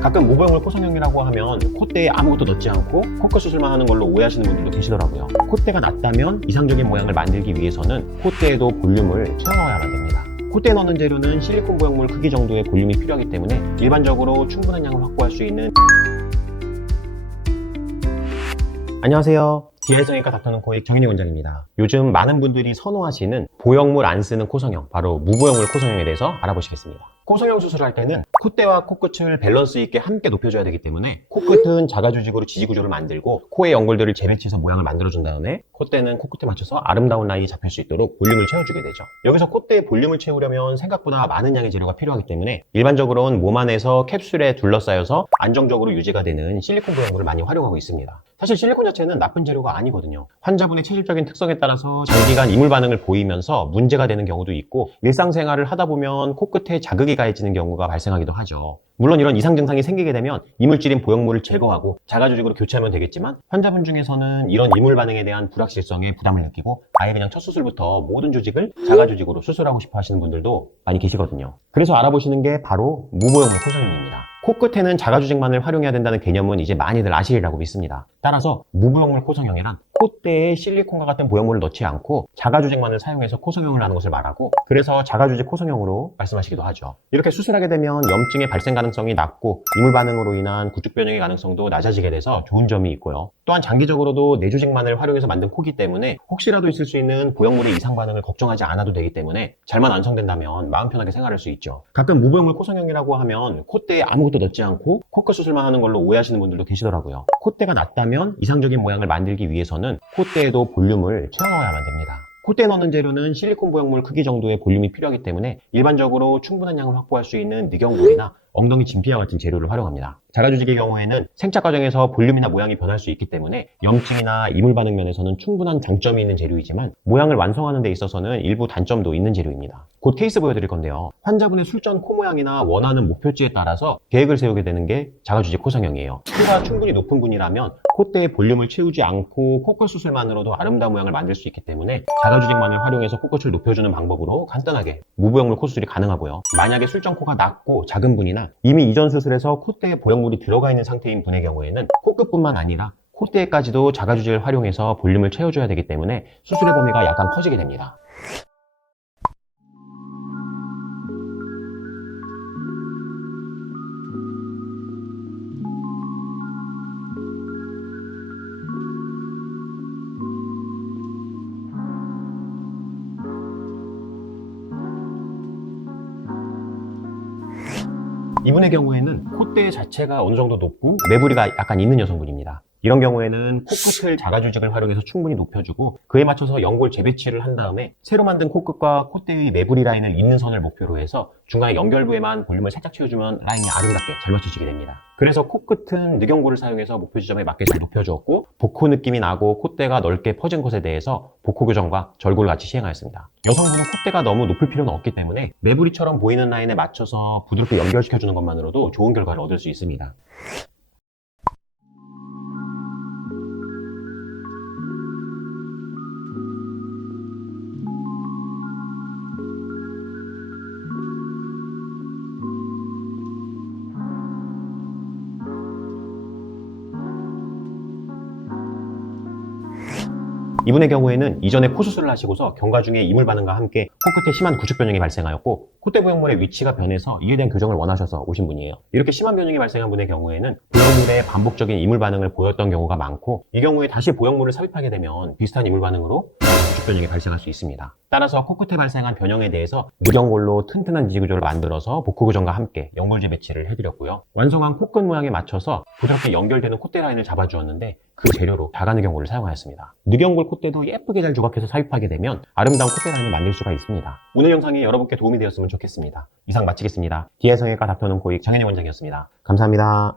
가끔 무보형물 코성형이라고 하면 콧대에 아무것도 넣지 않고 코끝 수술만 하는 걸로 오해하시는 분들도 계시더라고요. 콧대가 낮다면 이상적인 모양을 만들기 위해서는 콧대에도 볼륨을 채워넣어야만 됩니다. 콧대에 넣는 재료는 실리콘 보형물 크기 정도의 볼륨이 필요하기 때문에 일반적으로 충분한 양을 확보할 수 있는. 안녕하세요. 디아이성형외과 닥터는 코익 정인희 원장입니다. 요즘 많은 분들이 선호하시는 보형물 안 쓰는 코성형, 바로 무보형물 코성형에 대해서 알아보시겠습니다. 코성형 수술을 할 때는 콧대와 코끝을 밸런스 있게 함께 높여줘야 되기 때문에 코끝은 자가조직으로 지지구조를 만들고 코의 연골들을 재배치해서 모양을 만들어준 다음에 콧대는 코끝에 맞춰서 아름다운 라인이 잡힐 수 있도록 볼륨을 채워주게 되죠. 여기서 콧대에 볼륨을 채우려면 생각보다 많은 양의 재료가 필요하기 때문에 일반적으로는 몸 안에서 캡슐에 둘러싸여서 안정적으로 유지가 되는 실리콘 보형물을 많이 활용하고 있습니다. 사실 실리콘 자체는 나쁜 재료가 아니거든요. 환자분의 체질적인 특성에 따라서 장기간 이물 반응을 보이면서 문제가 되는 경우도 있고 일상생활을 하다 보면 코끝에 자극이 가해지는 경우가 발생하기도 하죠. 물론 이런 이상 증상이 생기게 되면 이물질인 보형물을 제거하고 자가조직으로 교체하면 되겠지만 환자분 중에서는 이런 이물 반응에 대한 불확실성에 부담을 느끼고 아예 그냥 첫 수술부터 모든 조직을 자가조직으로 수술하고 싶어 하시는 분들도 많이 계시거든요. 그래서 알아보시는 게 바로 무보형물 코성형입니다. 코끝에는 자가조직만을 활용해야 된다는 개념은 이제 많이들 아시리라고 믿습니다. 따라서 무보형물 코성형이란 콧대에 실리콘과 같은 보형물을 넣지 않고 자가조직만을 사용해서 코성형을 하는 것을 말하고, 그래서 자가조직 코성형으로 말씀하시기도 하죠. 이렇게 수술하게 되면 염증의 발생 가능성이 낮고 이물 반응으로 인한 구축 변형의 가능성도 낮아지게 돼서 좋은 점이 있고요. 또한 장기적으로도 내조직만을 활용해서 만든 코기 때문에 혹시라도 있을 수 있는 보형물의 이상 반응을 걱정하지 않아도 되기 때문에 잘만 완성된다면 마음 편하게 생활할 수 있죠. 가끔 무보형물 코성형이라고 하면 콧대에 아무것도 넣지 않고 코끝 수술만 하는 걸로 오해하시는 분들도 계시더라고요. 콧대가 낮다면 이상적인 모양을 만들기 위해서는 콧대에도 볼륨을 채워넣어야만 됩니다. 콧대에 넣는 재료는 실리콘 보형물 크기 정도의 볼륨이 필요하기 때문에 일반적으로 충분한 양을 확보할 수 있는 늑연골이나 엉덩이 진피와 같은 재료를 활용합니다. 자가조직의 경우에는 생착 과정에서 볼륨이나 모양이 변할 수 있기 때문에 염증이나 이물 반응 면에서는 충분한 장점이 있는 재료이지만 모양을 완성하는 데 있어서는 일부 단점도 있는 재료입니다. 곧 케이스 보여드릴 건데요. 환자분의 술전 코 모양이나 원하는 목표치에 따라서 계획을 세우게 되는 게 자가조직 코성형이에요. 키가 충분히 높은 분이라면 콧대에 볼륨을 채우지 않고 코끝 수술만으로도 아름다운 모양을 만들 수 있기 때문에 자가조직만을 활용해서 코끝을 높여주는 방법으로 간단하게 무보형물 코수술이 가능하고요. 만약에 술전 코가 낮고 작은 분이나 이미 이전 수술에서 콧대에 보형물이 들어가 있는 상태인 분의 경우에는 코끝뿐만 아니라 콧대까지도 자가조직을 활용해서 볼륨을 채워줘야 되기 때문에 수술의 범위가 약간 커지게 됩니다. 이분의 경우에는 콧대 자체가 어느 정도 높고 매부리가 약간 있는 여성분입니다. 이런 경우에는 코끝을 자가조직을 활용해서 충분히 높여주고 그에 맞춰서 연골 재배치를 한 다음에 새로 만든 코끝과 콧대의 매부리 라인을 잇는 선을 목표로 해서 중간에 연결부에만 볼륨을 살짝 채워주면 라인이 아름답게 잘 맞춰지게 됩니다. 그래서 코끝은 늑연골을 사용해서 목표 지점에 맞게 잘 높여주었고 복코 느낌이 나고 콧대가 넓게 퍼진 것에 대해서 복코 교정과 절골을 같이 시행하였습니다. 여성분은 콧대가 너무 높을 필요는 없기 때문에 매부리처럼 보이는 라인에 맞춰서 부드럽게 연결시켜주는 것만으로도 좋은 결과를 얻을 수 있습니다. 이분의 경우에는 이전에 코 수술을 하시고서 경과 중에 이물 반응과 함께 코끝에 심한 구축 변형이 발생하였고 콧대 보형물의 위치가 변해서 이에 대한 교정을 원하셔서 오신 분이에요. 이렇게 심한 변형이 발생한 분의 경우에는 보형물의 반복적인 이물 반응을 보였던 경우가 많고 이 경우에 다시 보형물을 삽입하게 되면 비슷한 이물 반응으로 구축 변형이 발생할 수 있습니다. 따라서 코끝에 발생한 변형에 대해서 늑연골로 튼튼한 지지구조를 만들어서 복코 교정과 함께 연골 재배치를 해드렸고요. 완성한 코끝 모양에 맞춰서 부드럽게 연결되는 콧대 라인을 잡아주었는데 그 재료로 자가늑연골을 사용하였습니다. 늑연골 콧대도 예쁘게 잘 조각해서 삽입하게 되면 아름다운 콧대 라인을 만들 수가 있습니다. 오늘 영상이 여러분께 도움이 되었으면 좋겠습니다. 이상 마치겠습니다. 디아이성형외과 닥터는 코익 정인희 원장이었습니다. 감사합니다.